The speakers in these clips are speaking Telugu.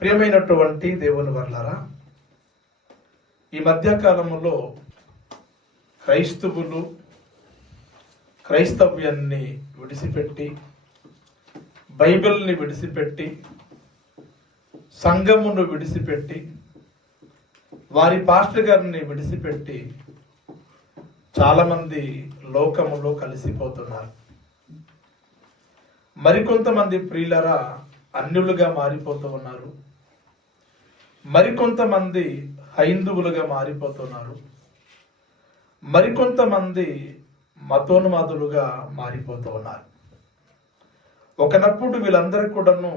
ప్రియమైనటువంటి దేవుని వర్లారా, ఈ మధ్యకాలంలో క్రైస్తవులు క్రైస్తవ్యాన్ని విడిచిపెట్టి, బైబిల్ని విడిచిపెట్టి, సంఘమును విడిచిపెట్టి, వారి పాస్టర్ గారిని విడిచిపెట్టి చాలామంది లోకములో కలిసిపోతున్నారు. మరికొంతమంది ప్రియులరా అన్యులుగా మారిపోతూ ఉన్నారు. మరికొంతమంది హైందువులుగా మారిపోతున్నారు. మరికొంతమంది మతోన్మాదులుగా మారిపోతూ ఉన్నారు. ఒకనప్పుడు వీళ్ళందరూ కూడాను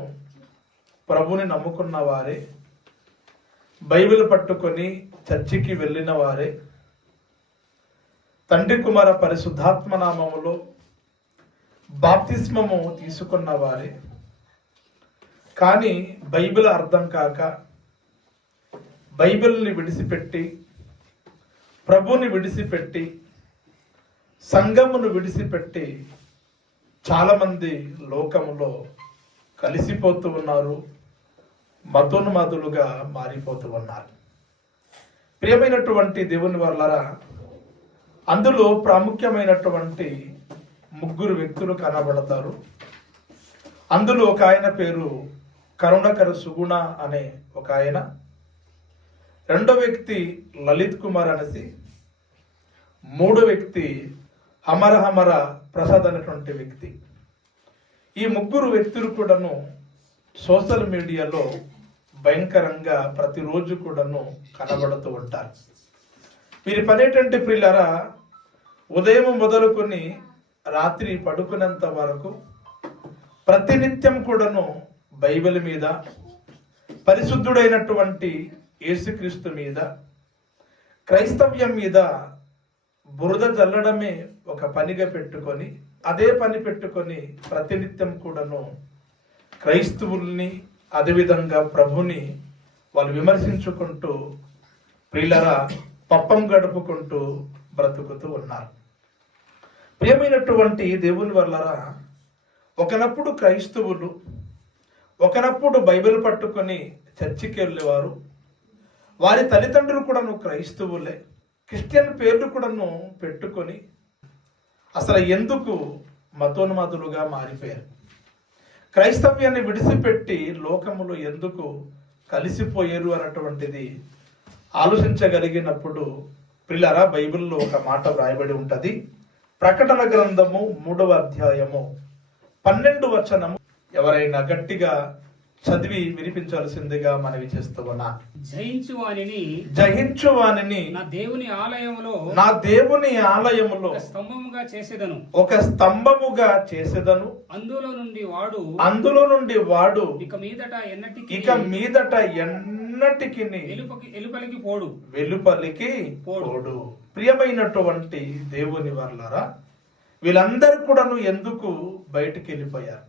ప్రభుని నమ్ముకున్న వారే, బైబిల్ పట్టుకొని చర్చికి వెళ్ళిన వారే, తండ్రి కుమార పరిశుద్ధాత్మ నామములో బాప్తిస్మము తీసుకున్న వారే. కానీ బైబిల్ అర్థం కాక బైబిల్ని విడిచిపెట్టి, ప్రభుని విడిచిపెట్టి, సంఘమును విడిచిపెట్టి చాలామంది లోకములో కలిసిపోతూ ఉన్నారు, మతోన్మాదులుగా మారిపోతూ ఉన్నారు. ప్రియమైనటువంటి దేవుని వల్లరా, అందులో ప్రాముఖ్యమైనటువంటి ముగ్గురు వ్యక్తులు కనబడతారు. అందులో ఒక ఆయన పేరు కరుణకర సుగుణ అనే ఒక ఆయన, రెండో వ్యక్తి లలిత్ కుమార్ అనేసి, మూడో వ్యక్తి హమర ప్రసాద్ అనేటువంటి వ్యక్తి. ఈ ముగ్గురు వ్యక్తులు కూడాను సోషల్ మీడియాలో భయంకరంగా ప్రతిరోజు కూడాను కనబడుతూ ఉంటారు. వీరి పని ఏంటంటే ప్రియులారా, ఉదయం మొదలుకొని రాత్రి పడుకునేంత వరకు ప్రతినిత్యం కూడాను బైబిల్ మీద, పరిశుద్ధుడైనటువంటి యేసుక్రీస్తు మీద, క్రైస్తవ్యం మీద బురద చల్లడమే ఒక పనిగా పెట్టుకొని, అదే పని పెట్టుకొని ప్రతినిత్యం కూడాను క్రైస్తవుల్ని, అదేవిధంగా ప్రభుని వాళ్ళు విమర్శించుకుంటూ ప్రియులరా పప్పం గడుపుకుంటూ బ్రతుకుతూ ఉన్నారు. ప్రియమైనటువంటి దేవుని వల్లరా, ఒకనప్పుడు క్రైస్తవులు, ఒకనప్పుడు బైబిల్ పట్టుకొని చర్చికి వెళ్ళేవారు. వారి తల్లిదండ్రులు కూడాను క్రైస్తవులే, క్రిస్టియన్ పేర్లు కూడాను పెట్టుకొని అసలు ఎందుకు మతోన్మాదులుగా మారిపోయారు? క్రైస్తవ్యాన్ని విడిచిపెట్టి లోకములో ఎందుకు కలిసిపోయారు అన్నటువంటిది ఆలోచించగలిగినప్పుడు ప్రియులారా, బైబిల్లో ఒక మాట వ్రాయబడి ఉంటుంది. ప్రకటన గ్రంథము 3వ అధ్యాయము 12వ వచనము ఎవరైనా గట్టిగా చదివి వినిపించాల్సిందిగా మనవి చేస్తూ ఉన్నా. జయించు వానిని నా దేవుని ఆలయములో ఒక స్తంభముగా చేసేదను. అందులో నుండి వాడు ఇక మీదట ఎన్నటికి వెలుపలికి పోడు. ప్రియమైనటువంటి దేవుని వర్లారా, వీళ్ళందరూ కూడాను ఎందుకు బయటికి వెళ్ళిపోయారు?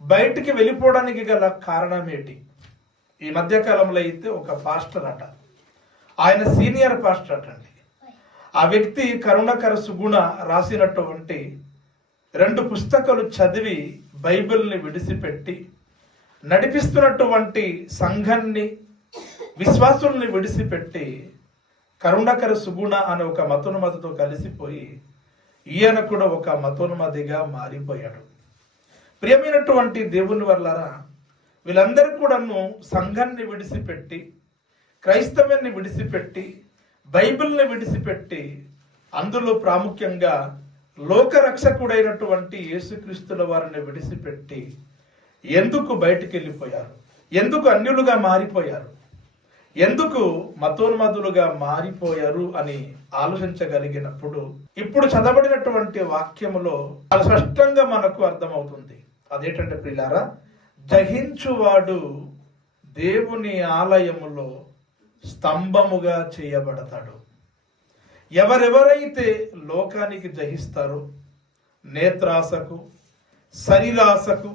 బయటికి వెళ్ళిపోవడానికి గల కారణం ఏంటి? ఈ మధ్యకాలంలో అయితే ఒక పాస్టర్ అట, ఆయన సీనియర్ పాస్టర్ అటండి. ఆ వ్యక్తి కరుణకర సుగుణ రాసినటువంటి 2 పుస్తకాలు చదివి బైబిల్ని విడిచిపెట్టి నడిపిస్తున్నటువంటి సంఘాన్ని, విశ్వాసుల్ని విడిచిపెట్టి కరుణకర సుగుణ అనే ఒక మతోన్మదితో కలిసిపోయి ఈయన కూడా ఒక మతోన్మదిగా మారిపోయాడు. ప్రియమైనటువంటి దేవుని వల్లరా, వీళ్ళందరూ కూడాను సంఘాన్ని విడిచిపెట్టి, క్రైస్తవ్యాన్ని విడిచిపెట్టి, బైబిల్ని విడిచిపెట్టి, అందులో ప్రాముఖ్యంగా లోకరక్షకుడైనటువంటి యేసుక్రీస్తుల వారిని విడిచిపెట్టి ఎందుకు బయటికి వెళ్ళిపోయారు? ఎందుకు అన్యులుగా మారిపోయారు? ఎందుకు మతోన్మదులుగా మారిపోయారు అని ఆలోచించగలిగినప్పుడు ఇప్పుడు చదవబడినటువంటి వాక్యములో చాలా స్పష్టంగా మనకు అర్థమవుతుంది. అదేంటంటే ప్రియులారా, జయించువాడు దేవుని ఆలయములో స్తంభముగా చేయబడతాడు. ఎవరెవరైతే లోకానికి జయిస్తారో, నేత్రాసకు, శరీరాసకు,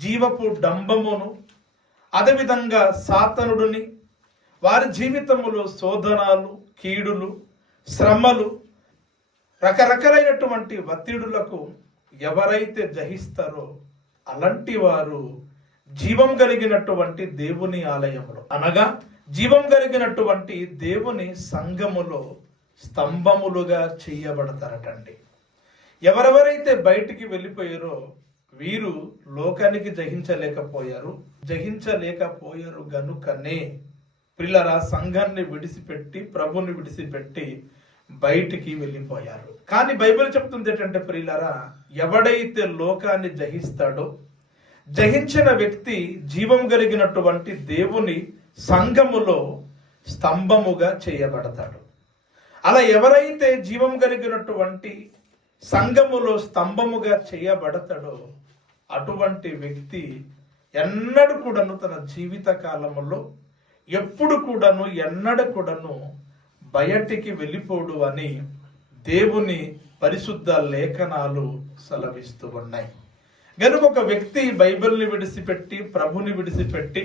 జీవపు డంబమును, అదేవిధంగా సాతనుడిని, వారి జీవితములో శోధనలు, కీడులు, శ్రమలు, రకరకాలైనటువంటి ఒత్తిడులకు ఎవరైతే జయిస్తారో అలాంటి వారు జీవం కలిగినటువంటి దేవుని ఆలయములో అనగా జీవం కలిగినటువంటి దేవుని సంఘములో స్తంభములుగా చేయబడతారటండి. ఎవరెవరైతే బయటికి వెళ్ళిపోయారో వీరు లోకానికి జయించలేకపోయారు గనుకనే పిల్లరా సంఘాన్ని విడిచిపెట్టి ప్రభుని విడిచిపెట్టి బయటికి వెళ్ళిపోయారు. కానీ బైబిల్ చెప్తుంది ఏంటంటే ప్రియులరా, ఎవడైతే లోకాన్ని జయిస్తాడో జయించిన వ్యక్తి జీవం కలిగినటువంటి దేవుని సంఘములో స్తంభముగా చేయబడతాడు. అలా ఎవరైతే జీవం కలిగినటువంటి సంఘములో స్తంభముగా చేయబడతాడో అటువంటి వ్యక్తి ఎన్నడూ కూడాను తన జీవిత కాలములో ఎప్పుడు కూడాను ఎన్నడూ కూడాను బయటికి వెళ్ళిపోడు అని దేవుని పరిశుద్ధ లేఖనాలు సెలవిస్తూ ఉన్నాయి. గనుక ఒక వ్యక్తి బైబిల్ని విడిచిపెట్టి ప్రభుని విడిచిపెట్టి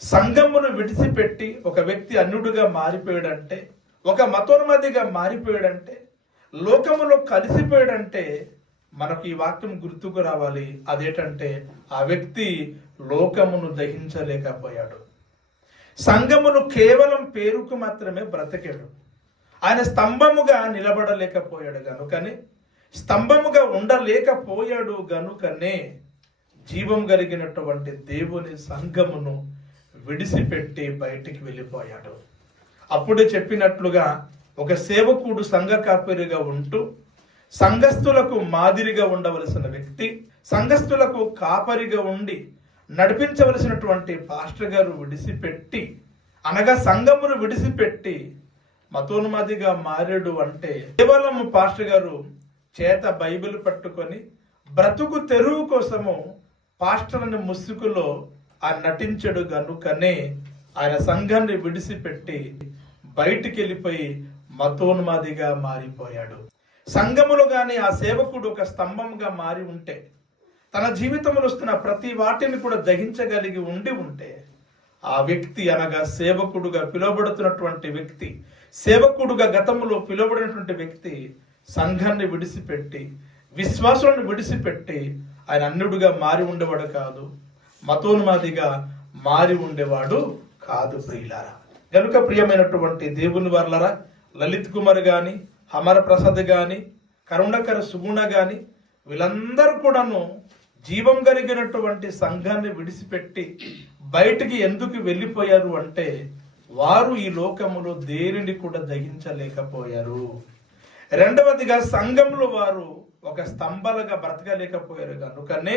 సంఘమును విడిచిపెట్టి ఒక వ్యక్తి అన్యుడుగా మారిపోయాడంటే, ఒక మతోన్మదిగా మారిపోయాడంటే, లోకములో కలిసిపోయాడంటే మనకు ఈ వాక్యం గుర్తుకు రావాలి. అదేంటంటే ఆ వ్యక్తి లోకమును దహించలేకపోయాడు, సంఘమును కేవలం పేరుకు మాత్రమే బ్రతికాడు. ఆయన స్తంభముగా నిలబడలేకపోయాడు గనుకనే, స్తంభముగా ఉండలేకపోయాడు గనుకనే జీవం కలిగినటువంటి దేవుని సంఘమును విడిచిపెట్టి బయటికి వెళ్ళిపోయాడు. అప్పుడే చెప్పినట్లుగా ఒక సేవకుడు సంఘ కాపరిగా ఉంటూ సంఘస్థులకు మాదిరిగా ఉండవలసిన వ్యక్తి, సంఘస్థులకు కాపరిగా ఉండి నడిపించవలసినటువంటి పాస్టర్ గారు విడిచిపెట్టి అనగా సంఘమును విడిచిపెట్టి మతోన్మాదిగా మారాడు అంటే కేవలం పాస్టర్ గారు చేత బైబిల్ పట్టుకొని బ్రతుకు తెరువు కోసము పాస్టర్ని ముసుగులో ఆ నటించడు గనుకనే ఆయన సంఘాన్ని విడిచిపెట్టి బయటికి వెళ్ళిపోయి మతోన్మాదిగా మారిపోయాడు. సంఘములో గాని ఆ సేవకుడు ఒక స్తంభంగా మారి ఉంటే, తన జీవితంలో వస్తున్న ప్రతి వాటిని కూడా దహించగలిగి ఉంటే ఆ వ్యక్తి అనగా సేవకుడుగా పిలువబడుతున్నటువంటి వ్యక్తి, సేవకుడుగా గతంలో పిలువబడినటువంటి వ్యక్తి సంఘాన్ని విడిచిపెట్టి విశ్వాసాలను విడిచిపెట్టి ఆయన అన్యుడుగా మారి ఉండేవాడు కాదు, మతోన్మాదిగా మారి ఉండేవాడు కాదు ప్రియులారా. కనుక ప్రియమైనటువంటి దేవుని వర్లరా, లలిత్ కుమార్ గాని, అమర ప్రసాద్ గాని, కరుణకర సుగుణ గాని వీళ్ళందరూ కూడాను జీవం కలిగినటువంటి సంఘాన్ని విడిచిపెట్టి బయటికి ఎందుకు వెళ్ళిపోయారు అంటే వారు ఈ లోకములో దేనిని కూడా దహించలేకపోయారు. రెండవదిగా సంఘంలో వారు ఒక స్తంభాలుగా బ్రతకలేకపోయారు కనుకనే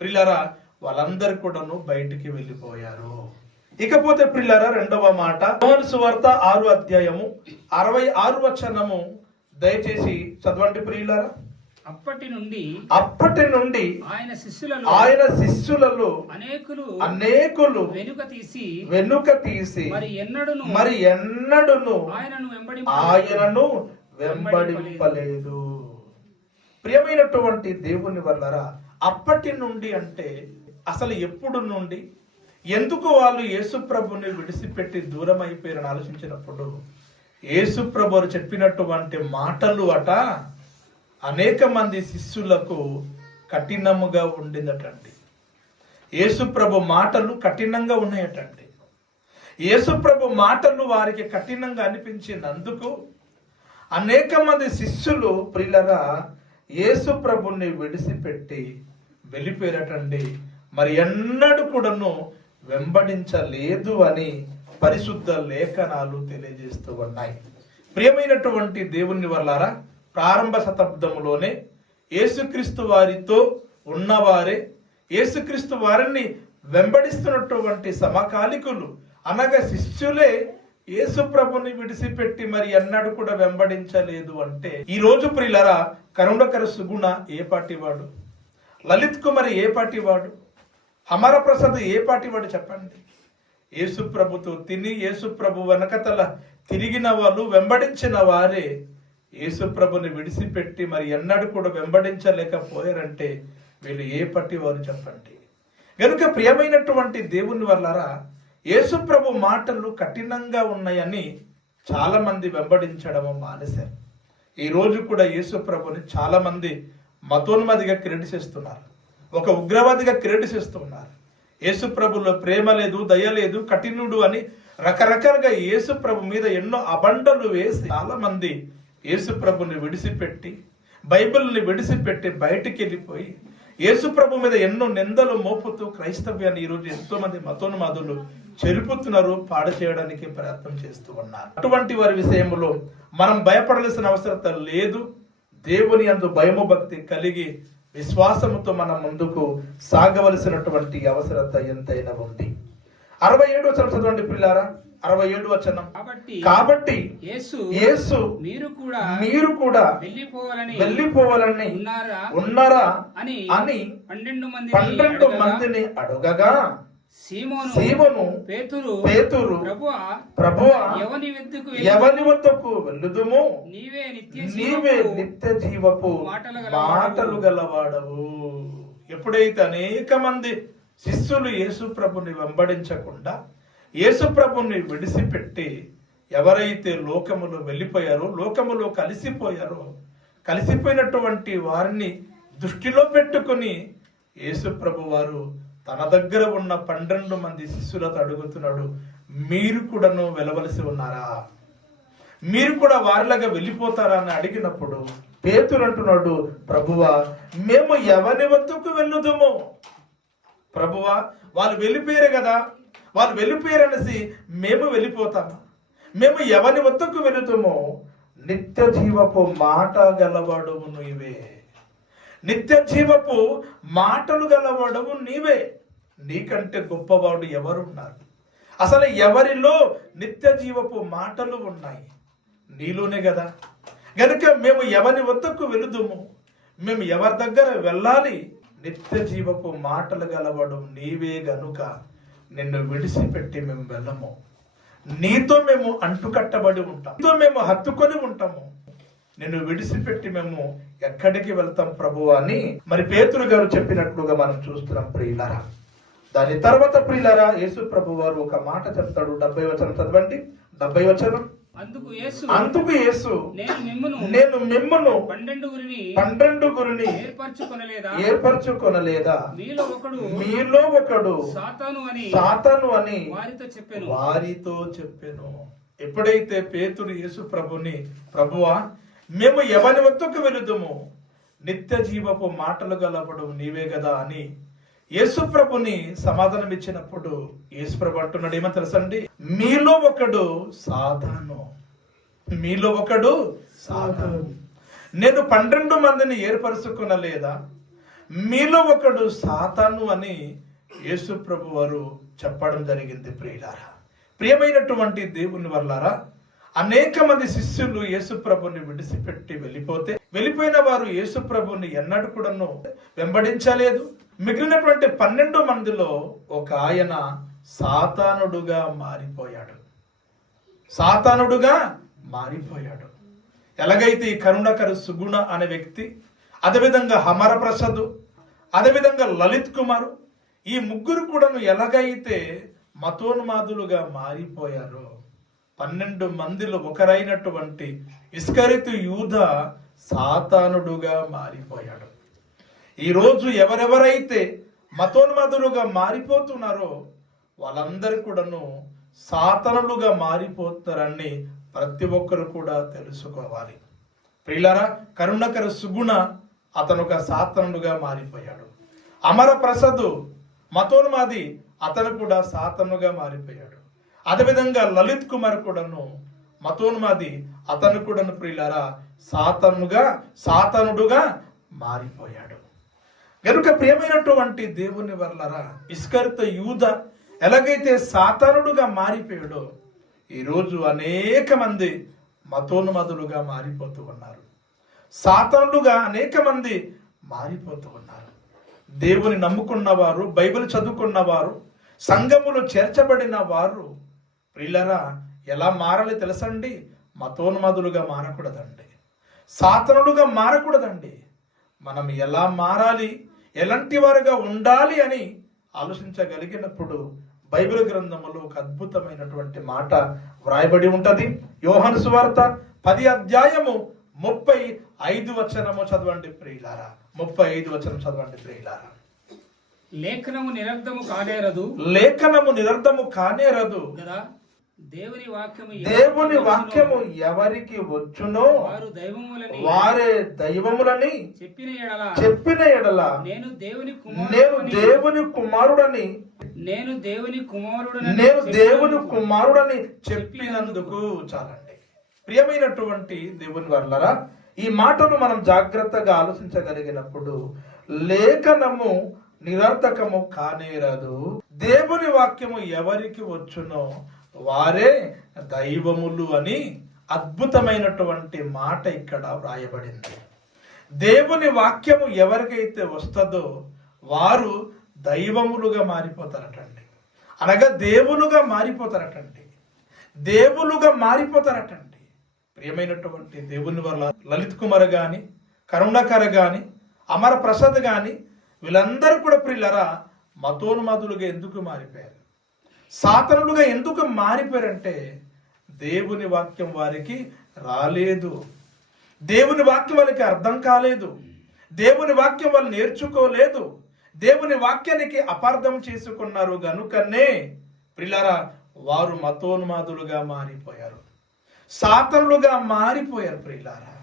ప్రియులారా వాళ్ళందరూ కూడాను బయటికి వెళ్ళిపోయారు. ఇకపోతే ప్రియులారా రెండవ మాట, యోహాను సువార్త 6వ అధ్యాయము 66వ వచనము దయచేసి చదవండి ప్రియులారా. అప్పటి నుండి ఆయన శిష్యులలో అనేకులు వెనుక తీసి మరి ఎన్నడును ఆయనను వెంబడింపలేదు. ప్రియమైనటువంటి దేవుని వల్లరా, అప్పటి నుండి అంటే అసలు ఎప్పుడు నుండి, ఎందుకు వాళ్ళు యేసుప్రభుని విడిచిపెట్టి దూరం అయిపోయారని ఆలోచించినప్పుడు యేసుప్రభు చెప్పినటువంటి మాటలు అట అనేక మంది శిష్యులకు కఠినముగా ఉండిందటండి. యేసుప్రభు మాటలు కఠినంగా ఉన్నాయటండి. యేసుప్రభు మాటలు వారికి కఠినంగా అనిపించినందుకు అనేక మంది శిష్యులు ప్రియులరా యేసుప్రభుని విడిచిపెట్టి వెళ్ళిపోయారటండి. మరి ఎన్నడూ కూడాను వెంబడించలేదు అని పరిశుద్ధ లేఖనాలు తెలియజేస్తూ ఉన్నాయి. ప్రియమైనటువంటి దేవుని వల్లారా, ప్రారంభ శతాబ్దంలోనే యేసుక్రీస్తు వారితో ఉన్నవారే, యేసుక్రీస్తు వారిని వెంబడిస్తున్నటువంటి సమకాలికులు అనగా శిష్యులే యేసు ప్రభుని విడిచిపెట్టి మరి ఎన్నడూ కూడా వెంబడించలేదు అంటే ఈ రోజు ప్రియులరా కరుణకర సుగుణ ఏ పార్టీ వాడు, లలిత్ కుమార్ ఏ పార్టీ వాడు, అమర ప్రసాద్ ఏ పార్టీ వాడు చెప్పండి. యేసు ప్రభుతో తిని యేసు ప్రభు వెనకతల తిరిగిన వాళ్ళు, వెంబడించిన వారే యేసు ప్రభుని విడిచిపెట్టి మరి ఎన్నడూ కూడా వెంబడించలేకపోయారంటే వీళ్ళు ఏ పార్టీ వారు చెప్పండి. కనుక ప్రియమైనటువంటి దేవుని వల్లరా యేసు ప్రభు మాటలు కఠినంగా ఉన్నాయని చాలా మంది వెంబడించడము మానేశారు. ఈ రోజు కూడా యేసు ప్రభుని చాలా మంది మతోన్మదిగా క్రెడిట్ చేస్తున్నారు, ఒక ఉగ్రవాదిగా క్రెడిట్ చేస్తున్నారు. యేసు ప్రభులో ప్రేమ లేదు, దయ లేదు, కఠినుడు అని రకరకాలుగా యేసు ప్రభు మీద ఎన్నో అబండలు వేసి చాలా మంది యేసు ప్రభుని విడిచిపెట్టి, బైబిల్ని విడిచిపెట్టి బయటికి వెళ్ళిపోయి యేసు ప్రభు మీద ఎన్నో నిందలు మోపుతూ క్రైస్తవ్యాన్ని ఈరోజు ఎంతో మంది మతోన్మాదులు చెరుపుతున్నారు, పాడు చేయడానికి ప్రయత్నం చేస్తూ ఉన్నారు. అటువంటి వారి విషయంలో మనం భయపడాల్సిన అవసరం లేదు. దేవుని యందు భయము భక్తి కలిగి విశ్వాసముతో మనం ముందుకు సాగవలసినటువంటి అవసరత ఎంతైనా ఉంది. 67 వచనం చదవండి ప్రియులారా. 67 వచనం. కాబట్టి యేసు మీరు కూడా వెళ్ళిపోవాలని ఉన్నారా అని 12 మందిని అడగగా సీమోను పేతురు ప్రభువా ఎవని వద్దకు వెళ్ళుదుము, నీవే నిత్య జీవపు మాటలు గలవాడవు. ఎప్పుడైతే అనేక మంది శిష్యులు యేసు ప్రభుని వెంబడించకుండా యేసు ప్రభుని విడిచిపెట్టి ఎవరైతే లోకములో వెళ్ళిపోయారో, లోకములో కలిసిపోయినటువంటి వారిని దృష్టిలో పెట్టుకుని యేసు ప్రభు వారు తన దగ్గర ఉన్న 12 మంది శిష్యులతో అడుగుతున్నాడు, మీరు కూడాను వెళ్ళవలసి ఉన్నారా, మీరు కూడా వారిలాగా వెళ్ళిపోతారా అని అడిగినప్పుడు పేతురు అంటున్నాడు, ప్రభువా మేము ఎవరి వద్దకు వెళ్ళుదుము. ప్రభువా వాళ్ళు వెళ్ళిపోయారు కదా, వాళ్ళు వెళ్ళిపోయారు అనేసి మేము వెళ్ళిపోతామా? మేము ఎవరి వద్దకు వెళుతామో? నిత్య జీవపు మాట గలవాడవు నీవే, నిత్య జీవపు మాటలు గలవాడవు నీవే. నీకంటే గొప్పవాడు ఎవరున్నారు? అసలు ఎవరిలో నిత్య జీవపు మాటలు ఉన్నాయి? నీలోనే కదా. గనుక మేము ఎవరి వద్దకు వెళుదుము, మేము ఎవరి దగ్గర వెళ్ళాలి? నిత్య జీవపు మాటలు గలవాడు నీవే గనుక నిన్ను విడిచిపెట్టి మేము వెళ్ళము. నీతో మేము అంటుకట్టబడి ఉంటాం, నీతో మేము హత్తుకొని ఉంటాము. నిన్ను విడిచిపెట్టి మేము ఎక్కడికి వెళ్తాం ప్రభువా అని మరి పేతురు గారు చెప్పినట్లుగా మనం చూస్తున్నాం ప్రియులారా. దాని తర్వాత ప్రియులారా యేసు ప్రభు వారు ఒక మాట చెప్తాడు. 70 వచనం చదవండి. 70 వచనం. అందుకు యేసు నేను మిమ్మును 12 గురిని ఏర్పరచుకొనలేదా? మీలో ఒకడు సాతాను అని వారితో చెప్పెను. ఎప్పుడైతే పేతురు యేసు ప్రభుని, ప్రభువా మేము ఎవరి వద్దకు వెళుదుము, నిత్య జీవపు మాటలు గలవడు నీవే కదా అని యేసు ప్రభుని సమాధానం ఇచ్చినప్పుడు యేసు ప్రభు అంటున్నాడు ఏమో తెలుసండి, మీలో ఒకడు సాతాను, మీలో ఒకడు సాతాను. నేను 12 మందిని ఏర్పరచుకునలేదా? మీలో ఒకడు సాతాను అని యేసు ప్రభు వారు చెప్పడం జరిగింది. ప్రియులారా, ప్రియమైనటువంటి దేవుని వల్లారా, అనేక మంది శిష్యులు యేసు ప్రభుని విడిచిపెట్టి వెళ్ళిపోయిన వారు యేసు ప్రభుని ఎన్నడూ కూడాను వెంబడించలేదు. మిగిలినటువంటి 12 మందిలో ఒక ఆయన సాతానుడుగా మారిపోయాడు. ఎలాగైతే ఈ కరుణకర సుగుణ అనే వ్యక్తి, అదేవిధంగా హమర ప్రసాద్, అదేవిధంగా లలిత్ కుమార్, ఈ ముగ్గురు కూడాను ఎలాగైతే మతోన్మాదులుగా మారిపోయారో, 12 మందిలో ఒకరైనటువంటి ఇస్కరితు యూద సాతానుడుగా మారిపోయాడు. ఈరోజు ఎవరెవరైతే మతోన్మాదులుగా మారిపోతున్నారో వాళ్ళందరూ కూడాను సాతానులుగా మారిపోతారని ప్రతి ఒక్కరు కూడా తెలుసుకోవాలి. ప్రియులారా, కరుణకర సుగుణ అతను ఒక సాతానుడుగా మారిపోయాడు. అమర ప్రసాద్ మతోన్మాది, అతను కూడా సాతానుగా మారిపోయాడు. అదేవిధంగా లలిత్ కుమార్ కూడాను మతోన్మాది, అతను కూడాను ప్రియులారా సాతానుడుగా మారిపోయాడు. గనుక ప్రియమైనటువంటి దేవుని వర్లరా, ఇస్కరిత యూద ఎలాగైతే సాతానుడుగా మారిపోయాడో, ఈరోజు అనేక మంది మతోన్మదులుగా మారిపోతూ ఉన్నారు, సాతానులుగా అనేక మంది మారిపోతూ ఉన్నారు. దేవుని నమ్ముకున్నవారు, బైబిల్ చదువుకున్నవారు, సంఘములు చేర్చబడిన వారు ప్రియులరా ఎలా మారాలి తెలుసండి? మతోన్మదులుగా మారకూడదండి, సాతానులుగా మారకూడదండి. మనం ఎలా మారాలి, ఎలాంటి వారుగా ఉండాలి అని ఆలోచించగలిగినప్పుడు బైబిల్ గ్రంథములో ఒక అద్భుతమైనటువంటి మాట వ్రాయబడి ఉంటది. యోహాను సువార్త 10 అధ్యాయము 35 వచనము చదవండి ప్రియులారా. 35 వచనం చదవండి ప్రియులారా. లేఖనము నిరర్ధము కానేరదు లేఖనము నిరర్ధము కానేరదు కదా. దేవుని వాక్యము దేవుని వాక్యము ఎవరికి వచ్చునో వారు దైవములని వారే దైవములని చెప్పిన ఎడల నేను దేవుని కుమారుడని నేను దేవుని కుమారుడని చెప్పినందుకు చాలండి. ప్రియమైనటువంటి దేవుని వర్లరా, ఈ మాటను మనం జాగ్రత్తగా ఆలోచించగలిగినప్పుడు లేఖనము నిరర్థకము కానేరదు, దేవుని వాక్యము ఎవరికి వచ్చునో వారే దైవములు అని అద్భుతమైనటువంటి మాట ఇక్కడ వ్రాయబడింది. దేవుని వాక్యము ఎవరికైతే వస్తుందో వారు దైవములుగా మారిపోతారటండి. అనగా దేవులుగా మారిపోతారటండి. దేవులుగా మారిపోతారటండి. ప్రియమైనటువంటి దేవుని వల్ల లలిత్ కుమార్ గాని, కరుణాకర్ గాని, అమర ప్రసాద్ గాని వీళ్ళందరూ కూడా ప్రియులరా మతోన్మాదులుగా ఎందుకు మారిపోయారు? సాతనులుగా ఎందుకు మారిపోయారంటే దేవుని వాక్యం వారికి రాలేదు. దేవుని వాక్యం వాళ్ళకి అర్థం కాలేదు. దేవుని వాక్యం వాళ్ళు నేర్చుకోలేదు. దేవుని వాక్యానికి అపార్థం చేసుకున్నారు గనుకనే ప్రియులారా వారు మతోన్మాదులుగా మారిపోయారు, సాతనులుగా మారిపోయారు. ప్రియులారా,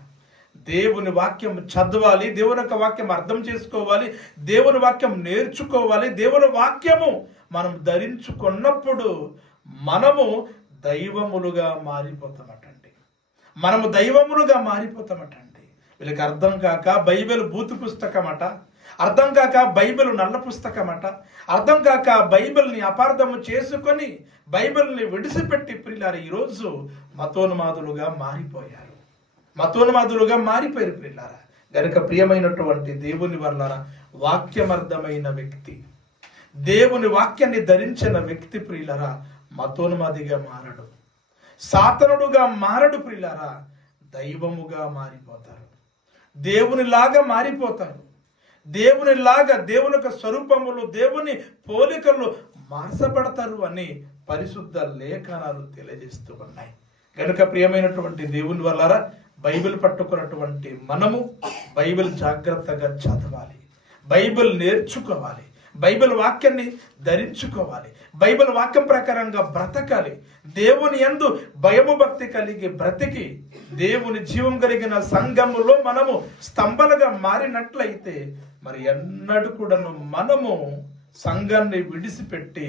దేవుని వాక్యం చదవాలి, దేవుని యొక్క వాక్యం అర్థం చేసుకోవాలి, దేవుని వాక్యం నేర్చుకోవాలి. దేవుని వాక్యము మనం ధరించుకున్నప్పుడు మనము దైవములుగా మారిపోతామటండి. మనము దైవములుగా మారిపోతామటండి. వీళ్ళకి అర్థం కాక బైబిల్ బూతు పుస్తకమట, అర్థం కాక బైబిల్ నల్ల పుస్తకమట, అర్థం కాక బైబిల్ని అపార్థము చేసుకొని బైబిల్ని విడిచిపెట్టి ప్రియులారా ఈరోజు మతోన్మాదులుగా మారిపోయారు. మతోన్మాదులుగా మారిపోయారు ప్రియులారా. గనుక ప్రియమైనటువంటి దేవుని వల్ల వాక్యమర్థమైన వ్యక్తి, దేవుని వాక్యాన్ని ధరించిన వ్యక్తి ప్రియులారా మతోన్మాదిగా మారడు, సాతనుడుగా మారడు ప్రియులారా, దైవముగా మారిపోతారు, దేవునిలాగా మారిపోతారు. దేవునిలాగా దేవుని యొక్క స్వరూపములు, దేవుని పోలికలు మార్చబడతారు అని పరిశుద్ధ లేఖనాలు తెలియజేస్తూ ఉన్నాయి. కనుక ప్రియమైనటువంటి దేవుని వల్ల బైబిల్ పట్టుకున్నటువంటి మనము బైబిల్ జాగ్రత్తగా చదవాలి, బైబిల్ నేర్చుకోవాలి, బైబిల్ వాక్యాన్ని ధరించుకోవాలి, బైబిల్ వాక్యం ప్రకారంగా బ్రతకాలి. దేవుని యందు భయము భక్తి కలిగి బ్రతికి దేవుని జీవం కలిగిన సంఘములో మనము స్తంభలుగా మారినట్లయితే మరి ఎన్నడూ కూడాను మనము సంఘాన్ని విడిచిపెట్టి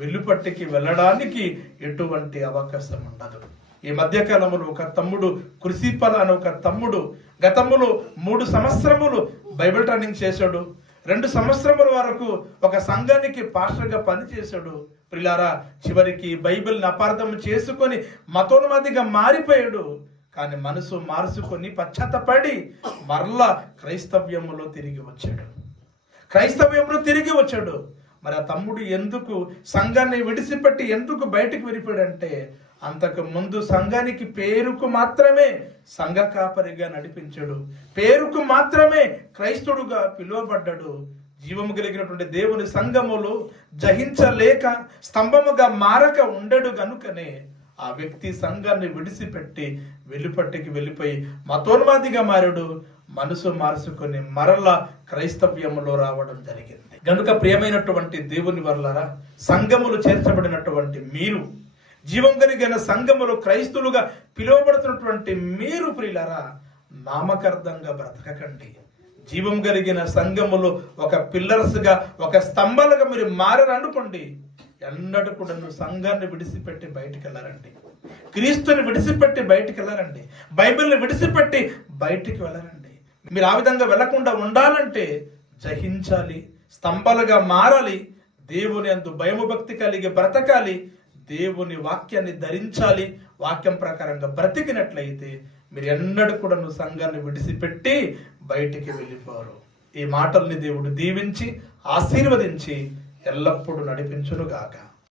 వెలుపట్టికి వెళ్ళడానికి ఎటువంటి అవకాశం ఉండదు. ఈ మధ్యకాలంలో ఒక తమ్ముడు కృషిపల అని ఒక తమ్ముడు గతములో 3 సంవత్సరములు బైబిల్ ట్రైనింగ్ చేశాడు. 2 సంవత్సరముల వరకు ఒక సంఘానికి పాస్టర్గా పనిచేశాడు. ప్రిలారా చివరికి బైబిల్ని అపార్థం చేసుకొని మతోన్మాదిగా మారిపోయాడు. కానీ మనసు మార్చుకొని పశ్చాత్తపడి మరలా క్రైస్తవ్యములో తిరిగి వచ్చాడు. మరి ఆ తమ్ముడు ఎందుకు సంఘాన్ని విడిచిపెట్టి ఎందుకు బయటకు వెళ్ళిపోయాడంటే అంతకు ముందు సంఘానికి పేరుకు మాత్రమే సంఘ కాపరిగా నడిపించాడు, పేరుకు మాత్రమే క్రైస్తవుడుగా పిలువబడ్డాడు. జీవము కలిగినటువంటి దేవుని సంఘములు జయించలేక స్తంభముగా మారక ఉండడు గనుకనే ఆ వ్యక్తి సంఘాన్ని విడిచిపెట్టి వెలుపట్టికి వెళ్ళిపోయి మతోన్మాదిగా మారాడు. మనసు మార్చుకొని మరలా క్రైస్తవ్యములో రావడం జరిగింది. గనుక ప్రియమైనటువంటి దేవుని వల్లరా సంఘములు చేర్చబడినటువంటి మీరు, జీవం కలిగిన సంఘములు క్రైస్తులుగా పిలువబడుతున్నటువంటి మీరు ప్రియులారా నామకార్థంగా బ్రతకకండి. జీవం కలిగిన సంఘములు ఒక పిల్లర్స్గా, ఒక స్తంభాలుగా మీరు మారనుకోండి, ఎన్నడూ కూడా సంఘాన్ని విడిచిపెట్టి బయటికి వెళ్ళారండి, క్రీస్తుని విడిచిపెట్టి బయటికి వెళ్ళారండి, బైబిల్ని విడిచిపెట్టి బయటికి వెళ్ళారండి. మీరు ఆ విధంగా వెళ్లకుండా ఉండాలంటే జయించాలి, స్తంభాలుగా మారాలి, దేవుని యందు భయము భక్తి కలిగి బ్రతకాలి, దేవుని వాక్యాన్ని ధరించాలి. వాక్యం ప్రకారంగా బ్రతికినట్లయితే మీరు ఎన్నడూ కూడా సంఘాన్ని విడిచిపెట్టి బయటికి వెళ్ళిపోరు. ఈ మాటల్ని దేవుడు దీవించి ఆశీర్వదించి ఎల్లప్పుడూ నడిపించును గాక.